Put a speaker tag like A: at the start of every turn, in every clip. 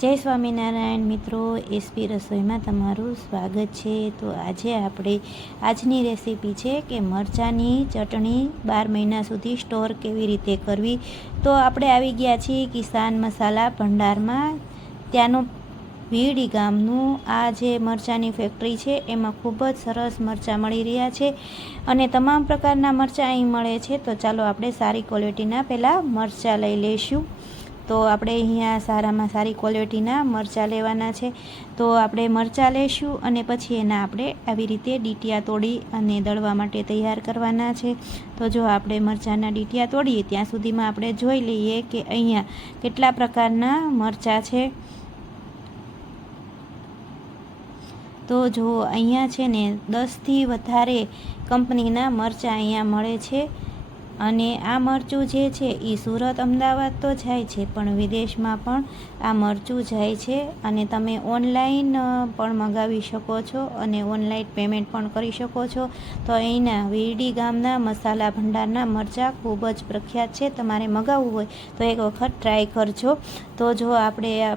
A: જય સ્વામિનારાયણ મિત્રો, એસપી રસોઈમાં તમારું સ્વાગત છે. તો આજે આપણે આજની રેસીપી છે કે મરચાંની ચટણી બાર મહિના સુધી સ્ટોર કેવી રીતે કરવી. તો આપણે આવી ગયા છીએ કિસાન મસાલા ભંડારમાં. ત્યાંનું વીડી ગામનું આ જે મરચાંની ફેક્ટરી છે, એમાં ખૂબ જ સરસ મરચાં મળી રહ્યા છે. અને તમામ પ્રકારના મરચાં અહીં મળે છે. તો ચાલો આપણે સારી ક્વોલિટીના પહેલાં મરચાં લઈ લઈશું. તો આપણે અહીંયા સારામાં સારી ક્વોલિટીના મરચાં લેવાના છે. તો આપણે મરચાં લઈશું અને પછી એના આપણે આવી રીતે ડીટિયા તોડી અને દળવા માટે તૈયાર કરવાના છે. તો જો આપણે મરચાંના ડીટિયા તોડીએ, ત્યાં સુધીમાં આપણે જોઈ લઈએ કે અહીંયા કેટલા પ્રકારના મરચાં છે. તો જો અહીંયા છે ને દસથી વધારે કંપનીના મરચાં અહીંયા મળે છે. અને આ મરચું જે છે એ સુરત, અમદાવાદ તો જાય છે, પણ વિદેશમાં પણ આ મરચું જાય છે અને તમે ઓનલાઈન પણ મંગાવી શકો છો અને ઓનલાઈન પેમેન્ટ પણ કરી શકો છો. તો અહીંના વીરડી ગામના મસાલા ભંડારના મરચાં ખૂબ જ પ્રખ્યાત છે, તમારે મગાવવું હોય તો એક વખત ટ્રાય કરજો. તો જો આપણે આ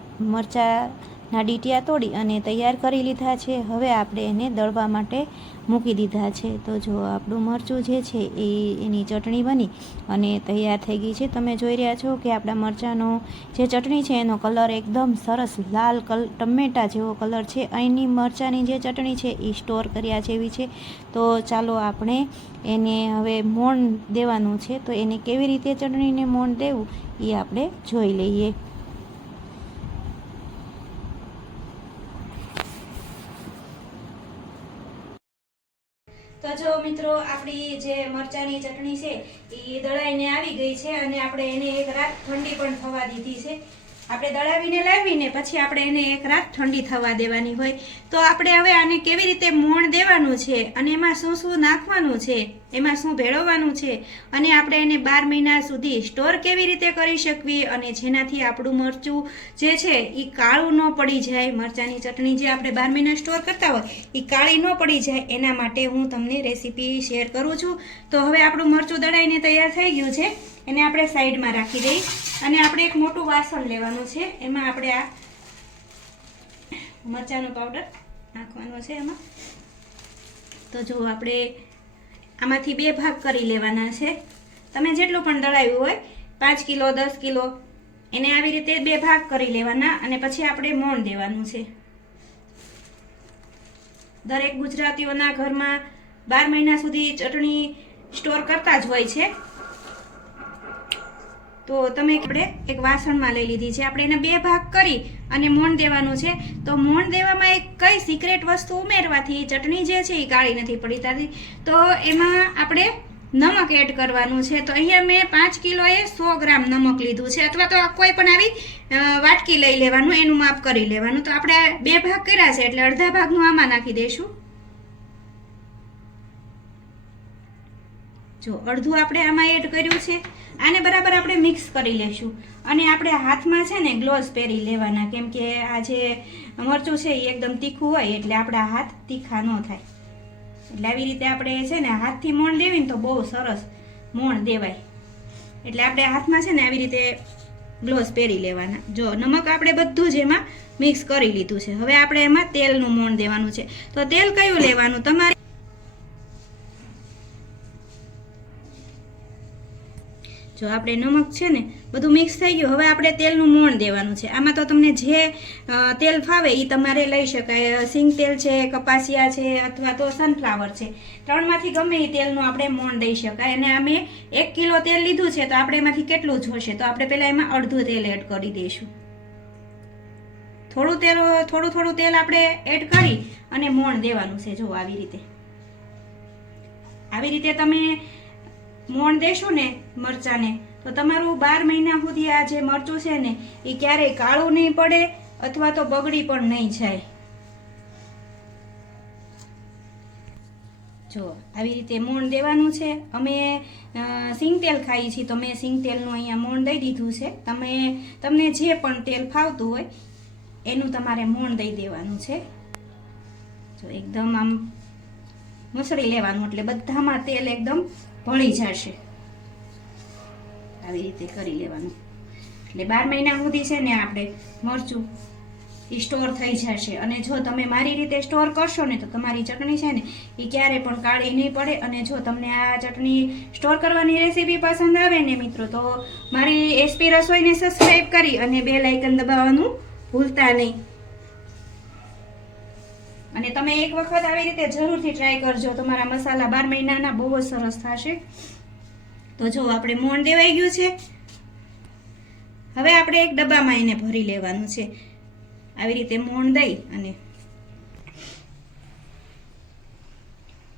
A: મરચાંના ડીટિયા તોડી અને તૈયાર કરી લીધા છે. હવે આપણે એને દળવા માટે મૂકી દીધા છે. તો જો આપણું મરચું જે છે એ એની ચટણી બની અને તૈયાર થઈ ગઈ છે. તમે જોઈ રહ્યા છો કે આપણા મરચાંનો જે ચટણી છે એનો કલર એકદમ સરસ લાલ કલ, ટમેટા જેવો કલર છે. અહીંની મરચાંની જે ચટણી છે એ સ્ટોર કર્યા જેવી છે. તો ચાલો આપણે એને હવે મોણ દેવાનું છે. તો એને કેવી રીતે ચટણીને મોણ દેવું એ આપણે જોઈ લઈએ. તો જો મિત્રો, આપણી જે મરચાની ચટણી છે એ દળાઈને આવી ગઈ છે અને આપણે એને એક રાત ઠંડી પણ થવા દીધી છે. આપણે દળાવીને લાવીને પછી આપણે એને એક રાત ઠંડી થવા દેવાની હોય. તો આપણે હવે આને કેવી રીતે મોણ દેવાનું છે અને એમાં શું શું નાખવાનું છે, એમાં શું ભેળવવાનું છે અને આપણે એને બાર મહિના સુધી સ્ટોર કેવી રીતે કરી શકવી અને જેનાથી આપણું મરચું જે છે એ કાળું ન પડી જાય. મરચાંની ચટણી જે આપણે બાર મહિના સ્ટોર કરતા હોય એ કાળી ન પડી જાય. એના માટે હું તમને રેસીપી શેર કરું છું. તો હવે આપણું મરચું દળાઈને તૈયાર થઈ ગયું છે. એને આપણે સાઈડમાં રાખી દઈ. અને આપણે એક મોટું વાસણ લેવાનું છે. એમાં આપણે આ મરચાંનો પાવડર નાખવાનો છે એમાં. તો જો આપણે આમાંથી બે ભાગ કરી લેવાના છે. તમે જેટલું પણ દળાવ્યું હોય, પાંચ કિલો, દસ કિલો, એને આવી રીતે બે ભાગ કરી લેવાના અને પછી આપણે મોણ દેવાનું છે. દરેક ગુજરાતીઓના ઘરમાં બાર મહિના સુધી ચટણી સ્ટોર કરતા જ હોય છે. તો તમે આપણે એક વાસણમાં લઈ લીધી છે. આપણે એને બે ભાગ કરી અને મોણ દેવાનું છે. તો મોણ દેવામાં એક કઈ સિક્રેટ વસ્તુ ઉમેરવાથી ચટણી જે છે એ કાળી નથી પડી તો એમાં આપણે નમક એડ કરવાનું છે. તો અહીંયા મેં પાંચ કિલોએ સો ગ્રામ નમક લીધું છે. અથવા તો કોઈ પણ આવી વાટકી લઈ લેવાનું, એનું માપ કરી લેવાનું. તો આપણે બે ભાગ કર્યા છે એટલે અડધા ભાગનું આમાં નાખી દઈશું. જો અડધું આપણે આમાં એડ કર્યું છે. આને બરાબર આપણે મિક્સ કરી લેશું. અને આપણે હાથમાં છે ને ગ્લોવ્સ પહેરી લેવાના. કેમ કે આ જે મરચું છે એ એકદમ તીખું હોય એટલે આપણા હાથ તીખા ન થાય. એટલે આવી રીતે આપણે છે ને હાથથી મોણ દેવી ને તો બહુ સરસ મોણ દેવાય. એટલે આપણે હાથમાં છે ને આવી રીતે ગ્લોવ્સ પહેરી લેવાના. જો નમક આપણે બધું જ એમાં મિક્સ કરી લીધું છે. હવે આપણે એમાં તેલનું મોણ દેવાનું છે. તો તેલ કયું લેવાનું? તમારે જો આપણે નમક છે ને, બધું મિક્સ થઈ ગયું. હવે આપણે તેલનું મોણ દેવાનું છે. આમાં તો તમને જે તેલ ફાવે એ તમારે લઈ શકાય. સિંગ તેલ છે, કપાસિયા છે, અથવા તો સનફ્લાવર છે. ત્રણમાંથી ગમે એ તેલનું આપણે મોણ દઈ શકાય. અને અમે એક કિલો તેલ લીધું છે, તો આપણે એમાંથી કેટલું જોશે? તો આપણે પહેલાં એમાં અડધું તેલ એડ કરી દઈશું. થોડું તેલ, થોડું થોડું તેલ આપણે એડ કરી અને મોણ દેવાનું છે. જો, આવી રીતે. આવી રીતે તમે મોણ દેશો ને મરચાંને. તો તમારું બાર મહિના સુધી આ જે મરચું છે ને, એ ક્યારેય કાળું નહીં પડે અથવા તો બગડી પણ નહીં જાય. જો, આવી રીતે મોણ દેવાનું છે. અમે સિંગ તેલ ખાઈએ છીએ. તો મેં સિંગ તેલનું અહીંયા મોણ દઈ દીધું છે. તમે, તમને જે પણ તેલ ફાવતું હોય, એનું તમારે મોણ દઈ દેવાનું છે. જો, એકદમ આમ મસળી લેવાનું. એટલે બધામાં તેલ એકદમ ભળી જશે. આવી રીતે કરી લેવાનું. એટલે બાર મહિના સુધી છે ને આપણે મરચું એ સ્ટોર થઈ જશે. અને જો તમે મારી રીતે સ્ટોર કરશો ને તો તમારી ચટણી છે ને એ ક્યારે પણ કાળી નહીં પડે. અને જો તમને આ ચટણી સ્ટોર કરવાની રેસીપી પસંદ આવે ને મિત્રો, તો મારી એસપી રસોઈને સબસ્ક્રાઈબ કરી અને બે લાઇકન દબાવવાનું ભૂલતા નહીં. અને તમે એક વખત આવી રીતે જરૂરથી ટ્રાય કરજો. તમારા મસાલા બાર મહિનાના બહુ જ સરસ થશે. તો જો આપણે મોણ દેવાઈ ગયું છે. હવે આપણે એક ડબ્બામાં એને ભરી લેવાનું છે. આવી રીતે મોણ દઈ અને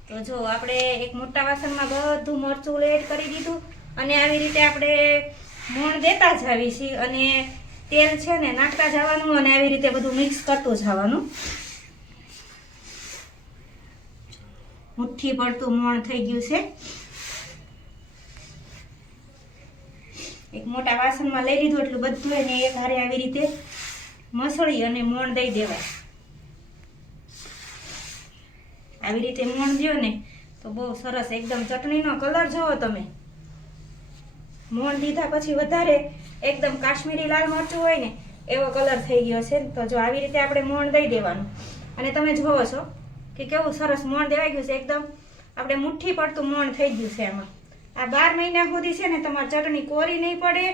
A: તો જો આપણે એક મોટા વાસણમાં બધું મરચું એડ કરી દીધું. અને આવી રીતે આપણે મોણ દેતા જ આવી છીએ અને તેલ છે ને નાખતા જવાનું અને આવી રીતે બધું મિક્સ કરતું જવાનું. મુઠ્ઠી પડતું મોણ થઈ ગયું છે. એક મોટા વાસણમાં લઈ લીધું એટલું બધું એને એક હારે આવી રીતે મસળી અને મોણ દઈ દેવાય. આવી રીતે મોણ દ્યો ને તો બહુ સરસ એકદમ ચટણીનો કલર જુઓ તમે. મોણ દીધા પછી વધારે એકદમ કાશ્મીરી લાલ મરચું હોય ને એવો કલર થઈ ગયો છે. તો જો આવી રીતે આપણે મોણ દઈ દેવાનું. અને તમે જુઓ છો કે કેવું સરસ મોણ દેવાઈ ગયું છે એકદમ. આપણે મુઠ્ઠી પડતું મોણ થઈ ગયું છે એમાં. આ બાર મહિના સુધી છે ને તમારે ચટણી કોરી નહીં પડે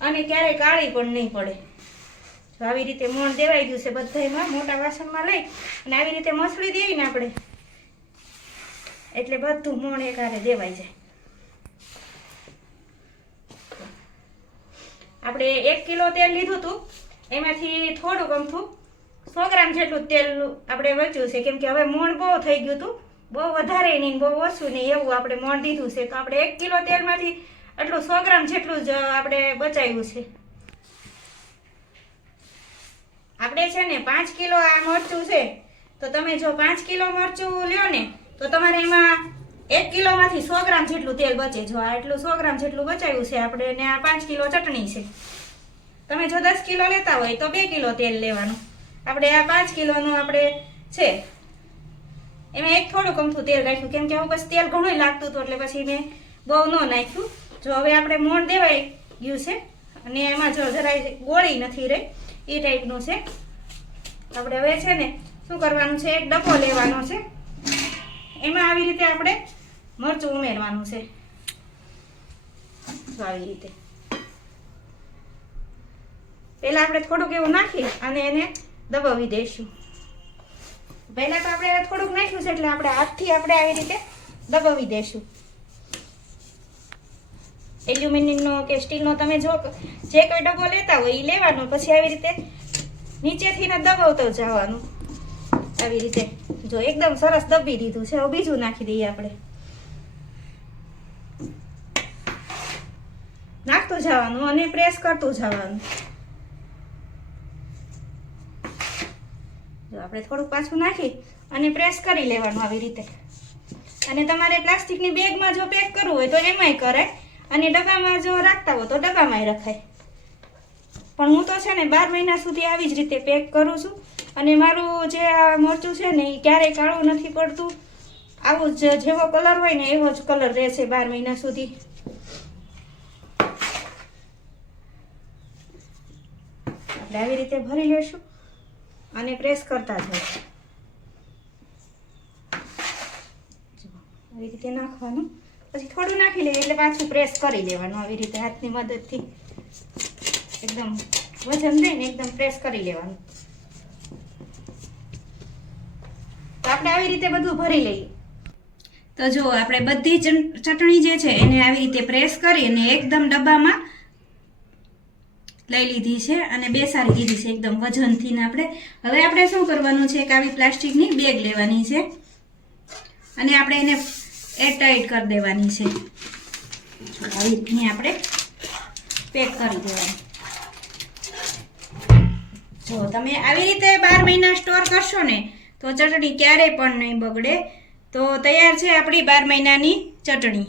A: અને ક્યારેય કાળી પણ નહીં પડે. આવી રીતે મોણ દેવાઈ ગયું છે બધામાં મોટા વાસણમાં લઈ અને આવી રીતે મસળી દેવી ને આપણે. એટલે બધું મોણ એકારે દેવાઈ જાય. આપણે એક કિલો તેલ લીધું હતું. એમાંથી થોડુંક અમથું સો ગ્રામ જેટલું તેલ આપણે વચ્યું છે. કેમ કે હવે મોણ બહુ થઈ ગયું હતું. બહુ વધારે નહીં, બહુ ઓછું નહીં એવું આપણે મોણ દીધું છે. તો આપણે એક કિલો તેલમાંથી એટલું સો ગ્રામ જેટલું જ આપણે બચાવ્યું છે. આપણે છે ને પાંચ કિલો આ મરચું છે. તો તમે જો પાંચ કિલો મરચું લ્યો ને, તો તમારે એમાં એક કિલોમાંથી સો ગ્રામ જેટલું તેલ બચે. જો આ એટલું સો ગ્રામ જેટલું બચાવ્યું છે, આપણે ને આ પાંચ કિલો ચટણી છે. તમે જો દસ કિલો લેતા હોય તો બે કિલો તેલ લેવાનું. આપણે આ પાંચ કિલોનું આપણે છે. એમાં એક થોડુંક કમથું તેલ રાખ્યું કેમ કે હું પછી તેલ ઘણું લાગતું હતું, એટલે પછી મેં બહુ ન નાખ્યું. જો હવે આપણે મોણ દેવાઈ ગયું છે, અને એમાં જો જરાય ગોળી નથી રહી, એ ટાઈપનું છે. આપણે હવે છે ને, શું કરવાનું છે, એક ડબ્બો લેવાનો છે. એમાં આવી રીતે આપણે મરચું ઉમેરવાનું છે. આવી રીતે. પહેલાં આપણે થોડુંક એવું નાખી અને એને દબાવી દઈશું. પહેલા તો આપણે થોડુંક નાખ્યું છે એટલે આપણે હાથથી આપણે આવી રીતે દબાવી દઈશું. એલ્યુમિનિયમનો કે સ્ટીલનો તમે જો જે કોઈ ડબ્બો લેતા હોય એ લેવાનો, પછી આવી રીતે નીચેથી ને દબાવતો જવાનું. આવી રીતે જો એકદમ સરસ દબી દીધું છે, હવે બીજું નાખી દઈએ આપણે. નાખતું જવાનું અને પ્રેસ કરતું જવાનું. આપણે થોડુંક પાછું નાખી અને પ્રેસ કરી લેવાનું આવી રીતે. અને તમારે પ્લાસ્ટિકની બેગમાં જો પેક કરવું હોય તો એમાંય કરાય. અને ડબ્બામાં જો રાખતા હોય તો ડબ્બામાંય રખાય. પણ હું તો છે ને બાર મહિના સુધી આવી જ રીતે પેક કરું છું. અને મારું જે આ મરચું છે ને એ ક્યારેય કાળું નથી પડતું. આવું જ જેવો કલર હોય ને એવો જ કલર રહેશે બાર મહિના સુધી. આવી રીતે ભરી લેશું. અને પ્રેસ કરતા જઈશું આવી રીતે નાખવાનું. પછી થોડું નાખી લઈએ એટલે પાછું પ્રેસ કરી લેવાનું. આવી રીતે હાથની મદદથી એકદમ વજન દઈને એકદમ પ્રેસ કરી લેવાનું. તો આપણે આવી રીતે બધું ભરી લઈએ. તો જો, આપણે બધી ચટણી જે છે એને આવી રીતે પ્રેસ કરી અને એકદમ ડબ્બામાં લઈ લીધી છે અને બેસાડી દીધી છે એકદમ વજનથી આપણે. હવે આપણે શું કરવાનું છે એક આવી પ્લાસ્ટિકની બેગ લેવાની છે અને આપણે એને એરટાઈટ કરી દેવાની છે. આવી રીતની આપણે પેક કરી દેવાની. જો તમે આવી રીતે બાર મહિના સ્ટોર કરશો ને તો ચટણી ક્યારેય પણ નહીં બગડે. તો તૈયાર છે આપણી બાર મહિનાની ચટણી.